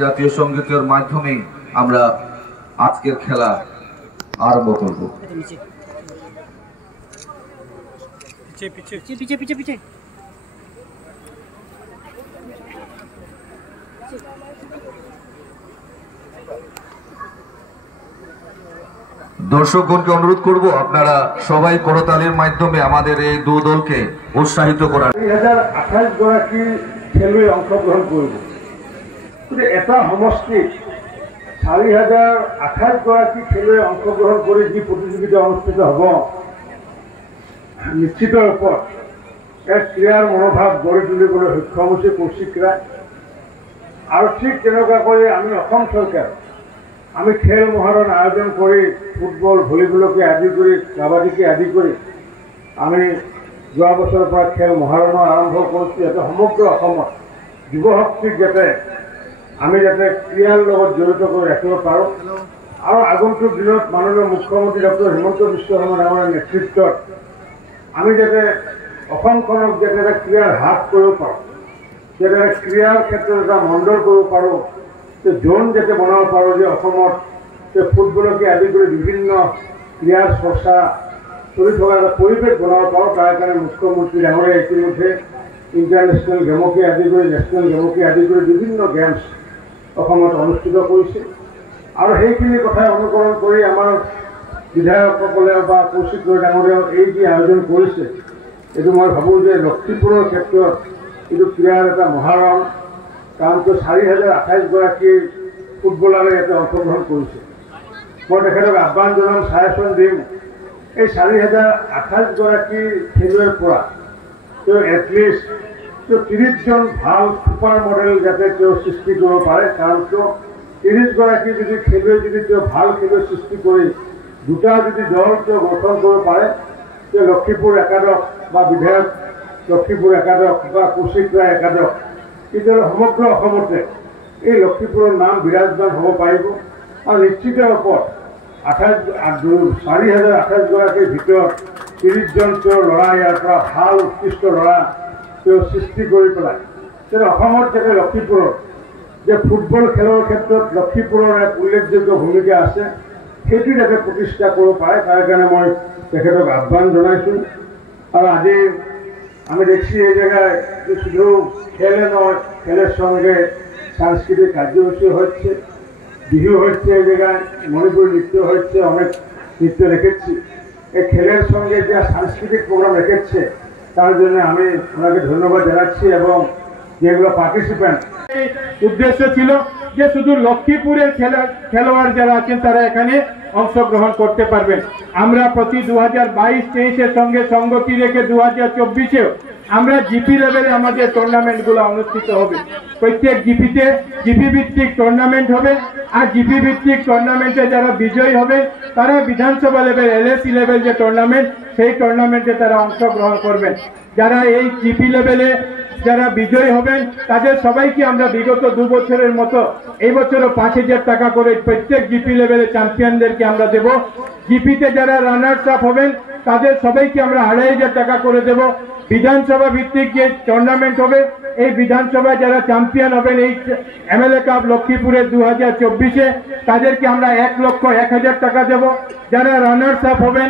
জাতীয় সংগীতের মাধ্যমে আমরা আজকের খেলা আরম্ভ করব। দর্শকগণকে অনুরোধ করব আপনারা সবাই করতালির মাধ্যমে আমাদের এই দু দলকে উৎসাহিত করার। 2028 গৰাকী খেলুৱৈ অংশগ্ৰহণ কৰিব। এটা সমষ্টিত 4028 গৰাকী খেলুৱৈ অংশগ্ৰহণ কৰি যি প্ৰতিযোগিতা অনুষ্ঠিত হ'ব, নিশ্চিত ৰূপত এক ক্ৰীড়াৰ মনোভাৱ গঢ়ি তুলিবলৈ সক্ষম হৈছে কৌশিক ৰায়। আৰু ঠিক তেনেকুৱাকৈ আমি অসম চৰকাৰ আমি খেল মহাৰণ আয়োজন কৰি ফুটবল ভলীবলকে আদি কৰি কাবাডীকে আদি কৰি আমি যোৱা বছৰৰ পৰা খেল মহাৰণৰ আৰম্ভ কৰিছোঁ। যাতে সমগ্ৰ অসমত যুৱশক্তিক যাতে আমি যাতে ক্ৰীড়াৰ লগত জড়িত কৰি ৰাখিব পাৰোঁ আৰু আগন্তুক দিনত মাননীয় মুখ্যমন্ত্ৰী ডক্টৰ হিমন্ত বিশ্ব শৰ্মা ডাঙৰীয়াৰ নেতৃত্বত আমি যাতে অসমখনক যাতে এটা ক্ৰীড়াৰ হাত কৰিব পাৰোঁ, যাতে ক্ৰীড়াৰ ক্ষেত্ৰত এটা মণ্ডল কৰিব পাৰোঁ, জোন যাতে বনাব পাৰোঁ যে অসমত ফুটবলকে আদি কৰি বিভিন্ন ক্ৰীড়াৰ চৰ্চা চলি থকা এটা পৰিৱেশ বনাব পাৰোঁ। তাৰ কাৰণে মুখ্যমন্ত্ৰী ডাঙৰীয়াই ইতিমধ্যে ইণ্টাৰনেশ্যনেল গেমকে আদি কৰি নেশ্যনেল গেমকে আদি কৰি বিভিন্ন গেমছ অসমত অনুষ্ঠিত কৰিছে। আৰু সেইখিনি কথাই অনুকৰণ কৰি আমাৰ বিধায়কসকলে বা কৌশিক ৰায় ডাঙৰীয়াও এই যি আয়োজন কৰিছে, এইটো মই ভাবোঁ যে লক্ষীপুৰৰ ক্ষেত্ৰত এইটো ক্ৰীড়াৰ এটা মহাৰণ। কাৰণ 4028 গৰাকী ফুটবলাৰে ইয়াতে অংশগ্ৰহণ কৰিছে। মই তেখেতক আহ্বান জনাম, ছাজেশ্যন দিম, এই 4028 গৰাকী খেলুৱৈৰ পৰা তেওঁ এটলিষ্ট 30জন ভাল ছুপাৰ মডেল যাতে তেওঁ সৃষ্টি কৰিব পাৰে। কাৰণ 30 গৰাকী যদি খেলুৱৈ যদি তেওঁ ভাল খেলুৱৈ সৃষ্টি কৰি দুটা যদি দল তেওঁ গঠন কৰিব পাৰে, তেওঁ লক্ষীপুৰ একাদশ বা বিধায়ক লক্ষীপুৰ একাদশ বা কৌশিক ৰায় একাদশ তেতিয়াহ'লে সমগ্ৰ অসমতে এই লক্ষীপুৰৰ নাম বিৰাজমান হ'ব পাৰিব। আৰু নিশ্চিত ৰূপত 4028 গৰাকীৰ ভিতৰত 30জন তেওঁৰ ল'ৰা ইয়াৰ পৰা ভাল উৎকৃষ্ট ল'ৰা তেওঁ সৃষ্টি কৰি পেলাই তেওঁ অসমত যাতে লক্ষীপুৰৰ যে ফুটবল খেলৰ ক্ষেত্ৰত লক্ষীপুৰৰ এক উল্লেখযোগ্য ভূমিকা আছে, সেইটো যাতে প্ৰতিষ্ঠা কৰিব পাৰে। তাৰ কাৰণে মই তেখেতক আহ্বান জনাইছোঁ। আৰু আজি আমি দেখছি এই জায়গায় শুধু খেলে নয়, খেলের সঙ্গে সাংস্কৃতিক কার্যসূচি হচ্ছে, বিহু হচ্ছে, এই জায়গায় মণিপুরী নৃত্য হচ্ছে, অনেক নৃত্য রেখেছি। এই খেলের সঙ্গে যা সাংস্কৃতিক প্রোগ্রাম রেখেছে তার জন্য আমি ওনাকে ধন্যবাদ জানাচ্ছি। এবং যেগুলো পার্টিসিপেন্ট উদ্দেশ্য ছিল যে শুধু লক্ষ্মীপুরের খেলোয়াড় যারা আছেন তারা এখানে অংশগ্রহণ করতে পারবেন। আমরা প্রতি 2022-23-এর সঙ্গে সঙ্গতি রেখে 2024-এও আমরা জিপি লেভেলে আমাদের টুর্নামেন্টগুলো অনুষ্ঠিত হবে। প্রত্যেক জিপিতে জিপি ভিত্তিক টুর্নামেন্ট হবে। আর জিপি ভিত্তিক টুর্নামেন্টে যারা বিজয়ী হবে তারা বিধানসভা লেভেল এলএসি লেভেল যে টুর্নামেন্ট সেই টুর্নামেন্টে তারা অংশগ্রহণ করবেন। যারা এই জিপি লেভেলে যারা বিজয়ী হবেন তাদের সবাইকে আমরা বিগত 2 বছরের মতো এই বছরও 5000 টাকা করে প্রত্যেক জিপি লেভেলে চ্যাম্পিয়নদেরকে আমরা দেব। জিপিতে যারা রানার্স আপ হবেন তাদের সবাইকে আমরা 2500 টাকা করে দেব। বিধানসভা ভিত্তিক যে টুর্নামেন্ট হবে এই বিধানসভায় যারা চ্যাম্পিয়ন হবেন এই এমএলএ কাপ লক্ষ্মীপুরের 2024-এ তাদেরকে আমরা 1,01,000 টাকা দেব। যারা রানার্স আপ হবেন